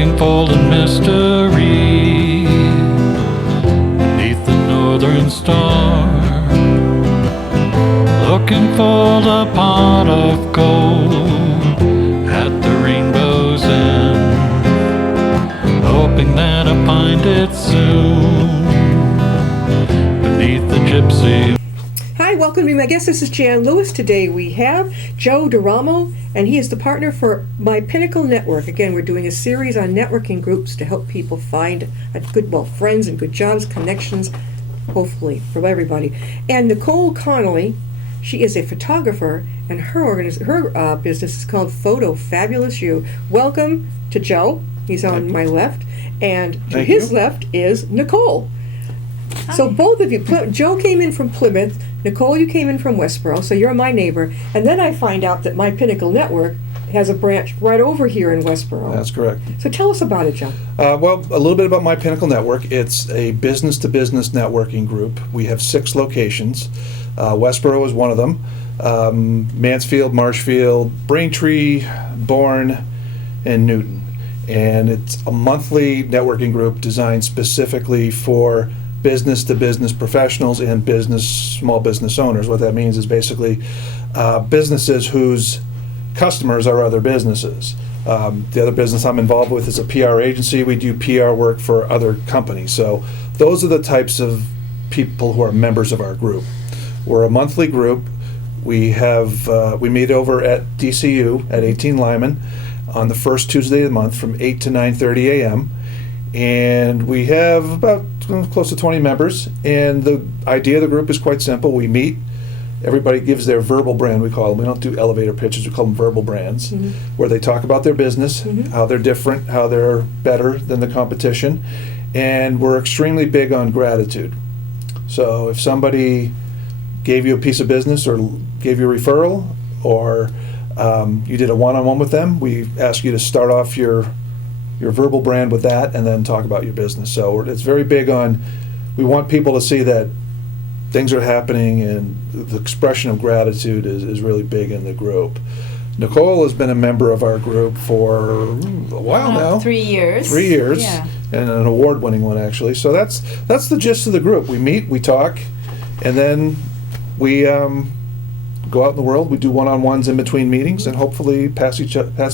looking for the mystery beneath the northern star, looking for the pot of gold at the rainbow's end, hoping that I find it soon beneath the gypsy. Hi, welcome to my guest. This is Jan Lewis. Today we have Joe DeRamo, and he is the partner for my Pinnacle Network. Again, we're doing a series on networking groups to help people find friends and good jobs, connections, hopefully for everybody. And Nicole Connolly, she is a photographer, and her business is called PhotoFabulousYou. Welcome to Joe. He's on my left, and to his left is Nicole. Hi. So both of you, Joe came in from Plymouth, Nicole, you came in from Westboro, so you're my neighbor. And then I find out that my Pinnacle Network has a branch right over here in Westboro. That's correct. So tell us about it, Joe. Well, a little bit about my Pinnacle Network. It's a business-to-business networking group. We have 6 locations. Westboro is one of them. Mansfield, Marshfield, Braintree, Bourne, and Newton. And it's a monthly networking group designed specifically for business-to-business professionals and small business owners. What that means is basically businesses whose customers are other businesses. The other business I'm involved with is a PR agency. We do PR work for other companies. So those are the types of people who are members of our group. We're a monthly group. We meet over at DCU at 18 Lyman on the first Tuesday of the month from 8 to 9:30 a.m. And we have about close to 20 members. And the idea of the group is quite simple. We meet. Everybody gives their verbal brand, we call them. We don't do elevator pitches, we call them verbal brands, where they talk about their business, how they're different, how they're better than the competition. And we're extremely big on gratitude. So if somebody gave you a piece of business or gave you a referral, or you did a one-on-one with them, we ask you to start off your verbal brand with that and then talk about your business. So it's very big on, we want people to see that things are happening, and the expression of gratitude is really big in the group. Nicole has been a member of our group for a while now. 3 years. 3 years, Yeah. and an award-winning one, actually. So that's the gist of the group. We meet, we talk, and then we go out in the world. We do one-on-ones in between meetings, and hopefully pass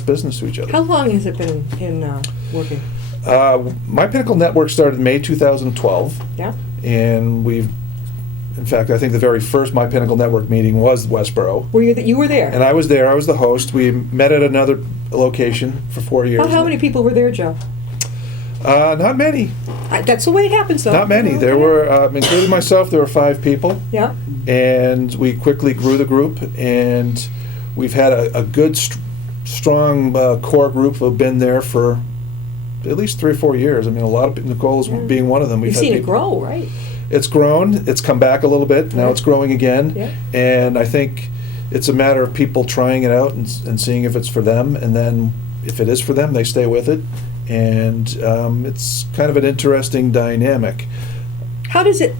business to each other. How long has it been in working? My Pinnacle Network started in May 2012. Yeah. And in fact, I think the very first My Pinnacle Network meeting was Westboro. You were there? And I was there. I was the host. We met at another location for 4 years. How many people were there, Joe? Not many. That's the way it happens, though. Not many. There were, including myself, there were 5 people. Yeah. And we quickly grew the group, and we've had a good, strong core group who have been there for at least 3 or 4 years. I mean, a lot of Nicole's being one of them. You've seen it grow, right? It's grown. It's come back a little bit. Now it's growing again. Yeah. And I think it's a matter of people trying it out and seeing if it's for them. And then if it is for them, they stay with it. And it's kind of an interesting dynamic. How does it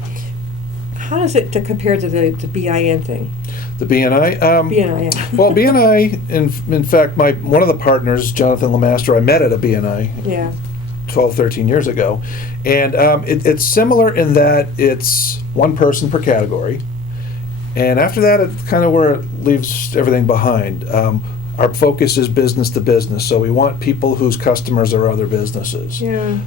compare to the BIN thing? The BNI? BNI, yeah. Well, BNI, in fact, one of the partners, Jonathan Lemaster, I met at a BNI. Yeah. 12, 13 years ago. And it's similar in that it's one person per category. And after that, it's kind of where it leaves everything behind. Our focus is business to business, so we want people whose customers are other businesses. Yeah.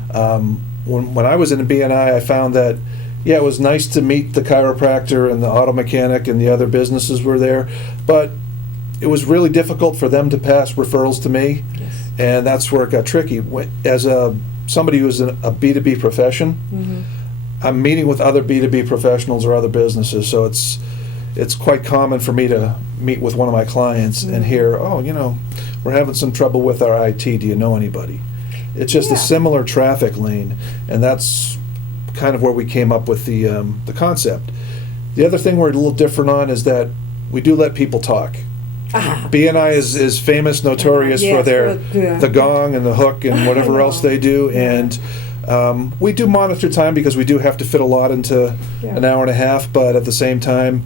When I was in a BNI, I found that, it was nice to meet the chiropractor and the auto mechanic and the other businesses were there, but it was really difficult for them to pass referrals to me. Yes. And that's where it got tricky. As somebody who's in a B2B profession, I'm meeting with other B2B professionals or other businesses, so it's quite common for me to meet with one of my clients and hear, we're having some trouble with our IT. Do you know anybody? It's just a similar traffic lane, and that's kind of where we came up with the concept. The other thing we're a little different on is that we do let people talk. BNI is famous, notorious for the gong and the hook and whatever else they do, and we do monitor time because we do have to fit a lot into an hour and a half, but at the same time,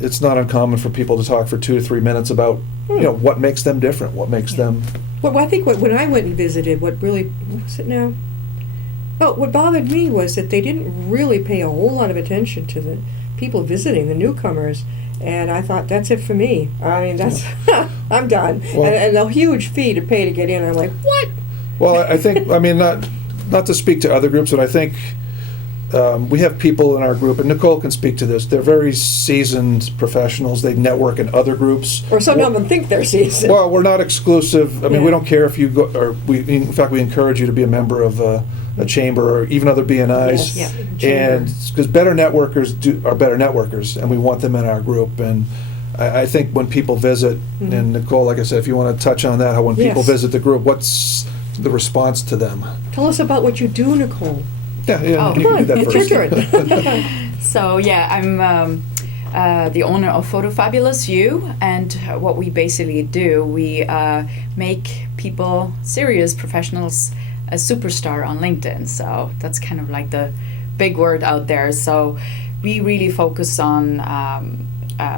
it's not uncommon for people to talk for 2 to 3 minutes about what makes them different, what makes them Well, I think when I went and visited, what was it now? Oh, what bothered me was that they didn't really pay a whole lot of attention to the people visiting, the newcomers. And I thought, that's it for me. I mean, that's I'm done. Well, and a huge fee to pay to get in. I'm like, what? Well, I think, I mean, not to speak to other groups, but I think we have people in our group, and Nicole can speak to this. They're very seasoned professionals. They network in other groups. Or some of them think they're seasoned. Well, we're not exclusive. I mean, Yeah. we don't care if you go, or in fact, we encourage you to be a member of a chamber or even other BNIs. Yes. Yeah. And because better networkers are better networkers, and we want them in our group. And I think when people visit, and Nicole, like I said, if you want to touch on that, how when people Yes. visit the group, what's the response to them? Tell us about what you do, Nicole. Yeah, Oh. you Come can do on, that it's your first. turn. So yeah, I'm the owner of PhotoFabulousYou, and what we basically do, we make people, serious professionals, a superstar on LinkedIn. So that's kind of like the big word out there. So we really focus on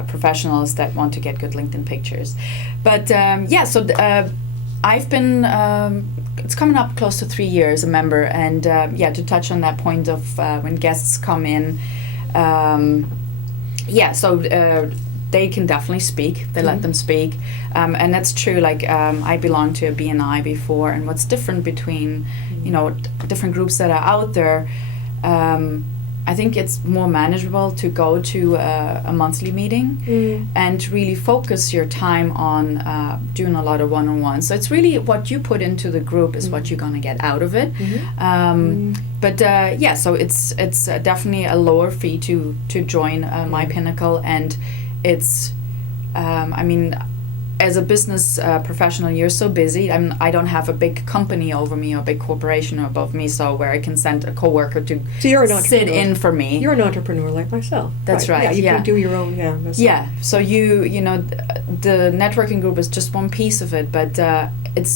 professionals that want to get good LinkedIn pictures. But I've been, it's coming up close to 3 years a member, and to touch on that point of when guests come in, they can definitely speak. They let them speak, and that's true. Like I belonged to a BNI before, and what's different between, different groups that are out there, I think it's more manageable to go to a monthly meeting and really focus your time on doing a lot of one-on-ones. So it's really what you put into the group is what you're going to get out of it. So it's definitely a lower fee to join My Pinnacle, and it's as a business professional, you're so busy. I don't have a big company over me or a big corporation above me, so where I can send a coworker to So you're an sit entrepreneur. in for me. You're an entrepreneur like myself. That's right, Yeah, you yeah. can do your own. Yeah. That's Yeah, so the networking group is just one piece of it, but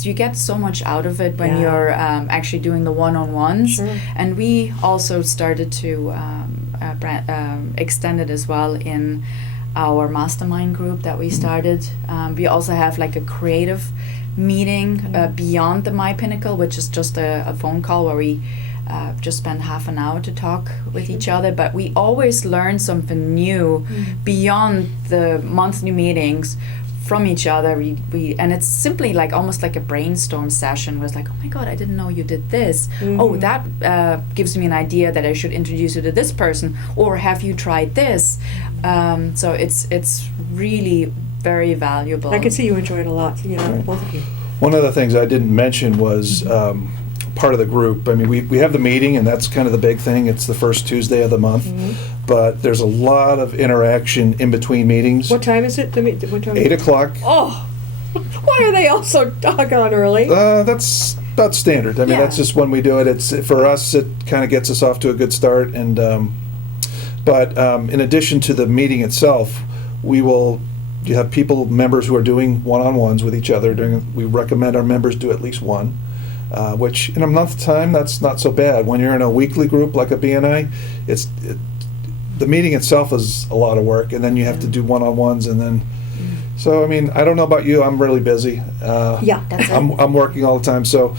you get so much out of it when Yeah. you're actually doing the one-on-ones. Sure. And we also started to extend it as well in our mastermind group that we started. We also have like a creative meeting beyond the My Pinnacle, which is just a phone call where we just spend half an hour to talk with each other. But we always learn something new beyond the monthly meetings from each other. We and it's simply like almost like a brainstorm session where it's like, oh my God, I didn't know you did this. Oh, that gives me an idea that I should introduce you to this person, or have you tried this? So it's really very valuable. I can see you enjoy it a lot. Both of you. One of the things I didn't mention was part of the group. I mean, we have the meeting, and that's kind of the big thing. It's the first Tuesday of the month. But there's a lot of interaction in between meetings. What time is it? What time? 8 o'clock. Oh, why are they all so doggone early? That's about standard. I mean, Yeah. that's just when we do it. It's for us. It kind of gets us off to a good start. And but in addition to the meeting itself, you have members who are doing one-on-ones with each other. We recommend our members do at least one, which in a month's time, that's not so bad. When you're in a weekly group like a BNI, the meeting itself is a lot of work, and then you have to do one-on-ones, and then. So I mean, I don't know about you. I'm really busy. Yeah. That's it. I'm working all the time. So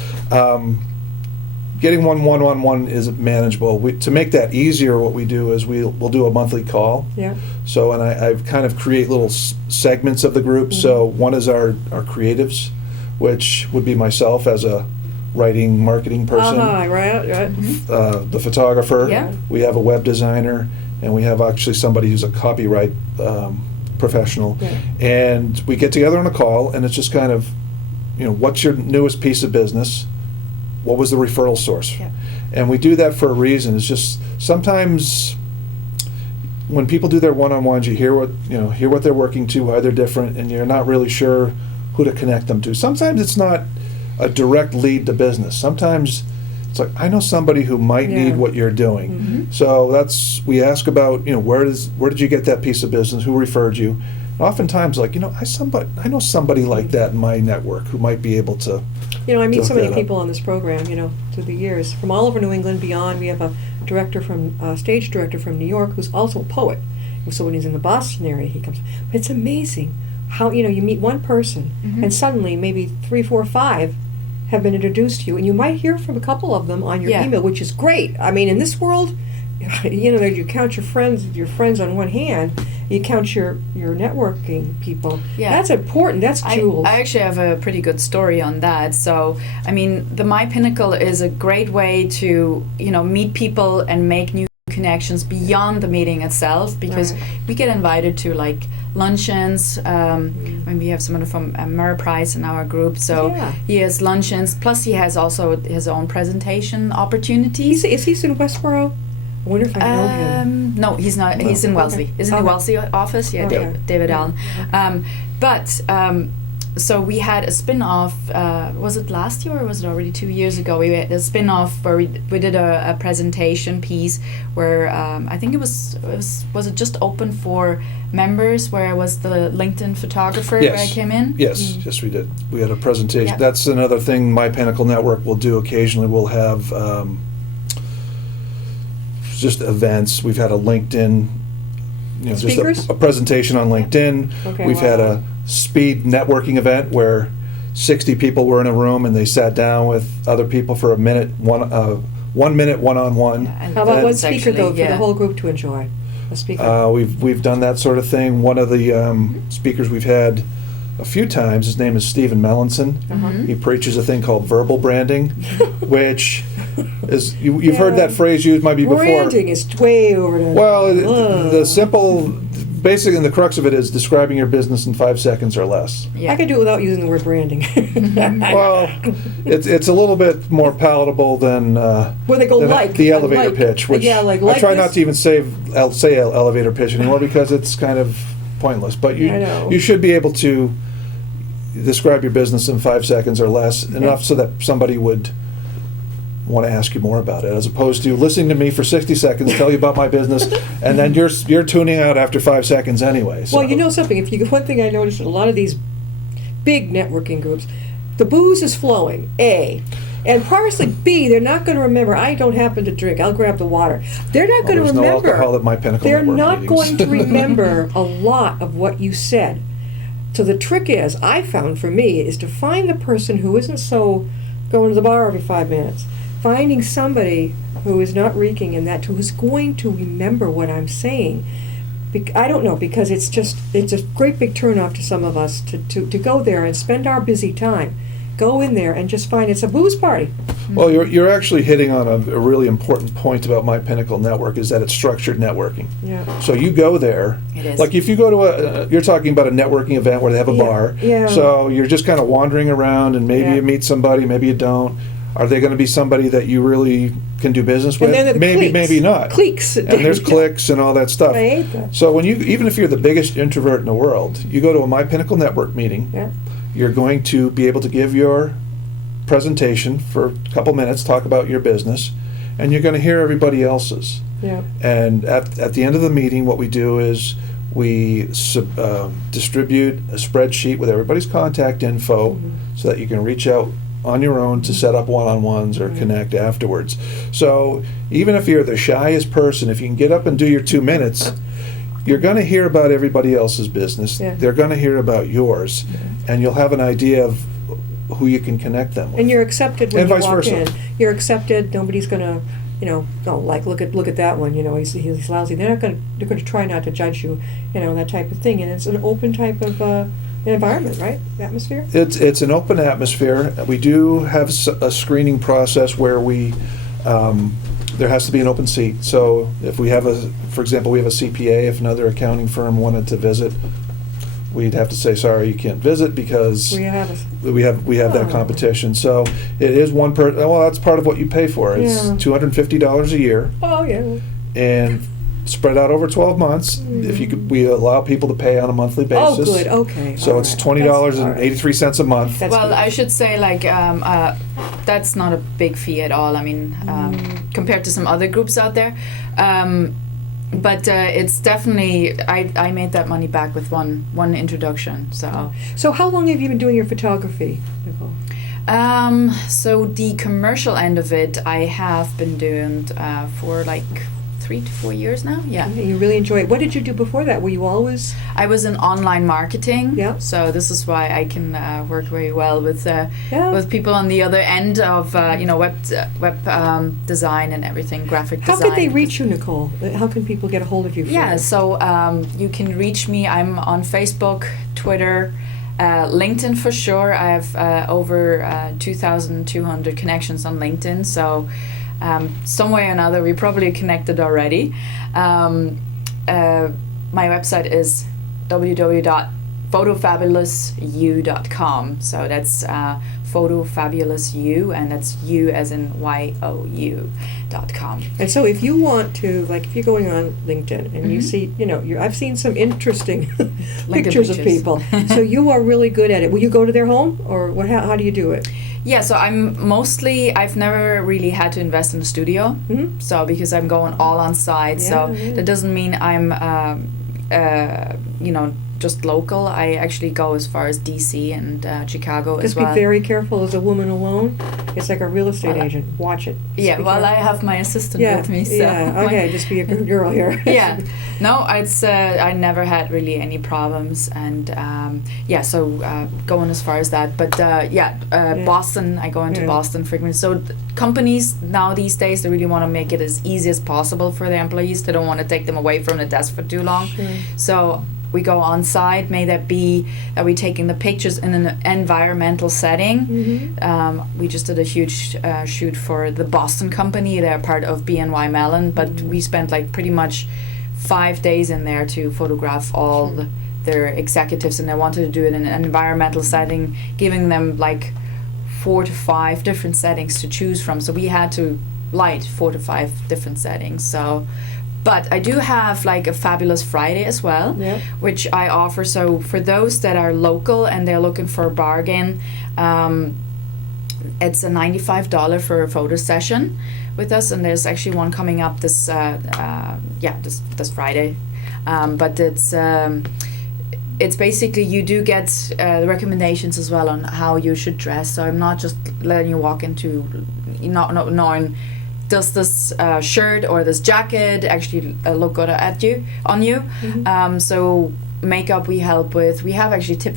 getting one-on-one is manageable. To make that easier, what we do is we'll do a monthly call. Yeah. So, and I've kind of create little segments of the group. So one is our creatives, which would be myself as a writing marketing person, Right. the photographer. Yeah. We have a web designer, and we have actually somebody who's a copyright professional. Yeah. And we get together on a call, and it's just kind of, what's your newest piece of business? What was the referral source? Yeah. And we do that for a reason. It's just sometimes when people do their one-on-ones, you hear what they're working to, why they're different, and you're not really sure who to connect them to. Sometimes it's not a direct lead to business. Sometimes it's like, I know somebody who might Yeah. need what you're doing. So we ask about, where did you get that piece of business? Who referred you? And oftentimes, like, I know somebody like that in my network who might be able to. I meet so Look many that up. people on this program, through the years, from all over New England, beyond. We have a stage director from New York who's also a poet. So when he's in the Boston area, he comes. It's amazing how, you meet one person, and suddenly maybe 3, 4, 5 have been introduced to you, and you might hear from a couple of them on your Yeah. email, which is great. I mean, in this world, you count your friends on one hand, you count your networking people. Yeah. That's important. That's jewels. I actually have a pretty good story on that. So, I mean, the My Pinnacle is a great way to, meet people and make new connections beyond the meeting itself, because Right. we get invited to like luncheons. When we have someone from Murray Price in our group, so Yeah. he has luncheons. Plus, he has also his own presentation opportunities. Is he in Westboro? I wonder if I know him. No, he's not. He's in Wellesley. Is in the Okay. Wellesley office? Yeah, Okay. David Yeah. Allen. So we had a spin-off. Was it last year or was it already 2 years ago? We had a spin-off where we did a presentation piece where I think it was it just open for members, where I was the LinkedIn photographer where I Yes. came in. Yes, yes, we did. We had a presentation. Yeah. That's another thing My Pinnacle Network will do occasionally. We'll have just events. We've had a LinkedIn, just Speakers? a presentation on LinkedIn. Okay. We've had a speed networking event where 60 people were in a room and they sat down with other people for a minute, 1 minute one-on-one. And How about one that's speaker, though, actually- for the whole group to enjoy? A speaker. We've done that sort of thing. One of the speakers we've had a few times, his name is Stephen Mellinson. He preaches a thing called verbal branding, which is, you've heard that phrase used maybe before. Branding is way over the... Well, the simple, basically, the crux of it is describing your business in 5 seconds or less. Yeah. I could do it without using the word branding. Well, it's a little bit more palatable than Where they go than like. the elevator like. pitch, which Yeah, like I try this. not to even say elevator pitch anymore because it's kind of pointless. But I know. you should be able to describe your business in 5 seconds or less, enough so that somebody would want to ask you more about it, as opposed to listening to me for 60 seconds, tell you about my business, and then you're tuning out after 5 seconds anyway. So. Well, you know something. One thing I noticed in a lot of these big networking groups, the booze is flowing, A. And probably B, they're not going to remember. I don't happen to drink. I'll grab the water. They're not going to there's remember. no alcohol at My Pinnacle They're Network not meetings. going to remember a lot of what you said. So the trick is, I found for me, is to find the person who isn't so going to the bar every 5 minutes. Finding somebody who is not reeking in that, who's going to remember what I'm saying. I don't know, because it's a great big turnoff to some of us to go there and spend our busy time. Go in there and just find it's a booze party. Well, you're actually hitting on a really important point about My Pinnacle Network, is that it's structured networking. Yeah. So you go there, It is. like if you go to you're talking about a networking event where they have a Yeah, bar. yeah. So you're just kind of wandering around, and maybe Yeah. you meet somebody, maybe you don't. Are they going to be somebody that you really can do business with? And then the Maybe, cliques. maybe not. Cliques. And there's cliques and all that stuff. I hate that. So even if you're the biggest introvert in the world, you go to a My Pinnacle Network meeting. Yeah. You're going to be able to give your presentation for a couple minutes, talk about your business, and you're going to hear everybody else's. Yeah. And at the end of the meeting, what we do is we distribute a spreadsheet with everybody's contact info so that you can reach out on your own to set up one-on-ones or connect afterwards. So even if you're the shyest person, if you can get up and do your 2 minutes, you're going to hear about everybody else's business. Yeah. They're going to hear about yours, and you'll have an idea of who you can connect them with. And you're accepted when And you vice walk versa. in. You're accepted. Nobody's gonna, look at that one. He's lousy. They're going to try not to judge you. That type of thing. And it's an open type of environment, right? Atmosphere. It's an open atmosphere. We do have a screening process where there has to be an open seat. So if we have for example, we have a CPA, if another accounting firm wanted to visit, we'd have to say, sorry, you can't visit because Where you have us. we have that Oh. competition. So it is one per. Well, that's part of what you pay for. It's Yeah. $250 a year, Oh yeah. and spread out over 12 months. If you could, we allow people to pay on a monthly basis. Oh good. Okay. So All it's right. $20.83 a month. That's Well, good. I should say, that's not a big fee at all. I mean, compared to some other groups out there. But it's definitely, I made that money back with one introduction. So how long have you been doing your photography, Nicole? So the commercial end of it, I have been doing for like 3 to 4 years now. Yeah. And you really enjoy it. What did you do before that? Were you always? I was in online marketing. Yeah. So this is why I can work very well with Yeah. with people on the other end of web design and everything, graphic How design. could they reach you, Nicole? How can people get a hold of you? Yeah, so you can reach me. I'm on Facebook, Twitter, LinkedIn for sure. I have over 2,200 connections on LinkedIn. So some way or another, we probably connected already. My website is www.PhotoFabulousYou.com. So that's PhotoFabulousYou, and that's you as in YOU.com. And so if you want to, like, if you're going on LinkedIn and you Mhm. see, I've seen some interesting LinkedIn pictures of pictures. people. So you are really good at it. Will you go to their home, or what? How do you do it? Yeah, so I've never really had to invest in a studio. Mhm. So because I'm going all on site, so Yeah, yeah. that doesn't mean I'm, just local. I actually go as far as DC and Chicago Just as well. be very careful as a woman alone. It's like a real estate Well, agent. Watch it. Just Yeah, be well, I careful. have my assistant Yeah, with me. So yeah. Okay, just be a good girl here. Yeah, no, it's I never had really any problems, and so going as far as that. But Boston, I go into Yeah. Boston frequently. So companies now these days, they really want to make it as easy as possible for their employees. They don't want to take them away from the desk for too long. Sure. So we go on site. May that be that we're taking the pictures in an environmental setting. Mhm. We just did a huge shoot for the Boston company. They're part of BNY Mellon, but we spent like pretty much 5 days in there to photograph all their executives, and they wanted to do it in an environmental setting, giving them like 4 to 5 different settings to choose from. So we had to light 4 to 5 different settings. So, but I do have like a Fabulous Friday as well, Yeah. which I offer. So for those that are local and they're looking for a bargain, it's a $95 for a photo session with us, and there's actually one coming up this Friday. But it's basically you do get the recommendations as well on how you should dress. So I'm not just letting you walk into not knowing does this shirt or this jacket actually look good on you. Mhm. So makeup we help with. We have actually tip